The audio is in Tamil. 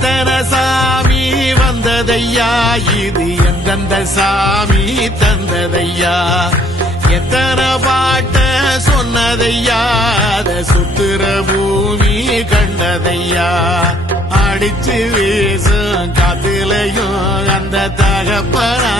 எத்தனை சாமி வந்ததையா? இது எந்தெந்த சாமி தந்ததையா? எத்தனை பாட்ட சொன்னதையா? அத சுத்துற பூமி கண்டதையா? அடிச்சு வீசும் காத்துலையும் அந்த தகப்பனா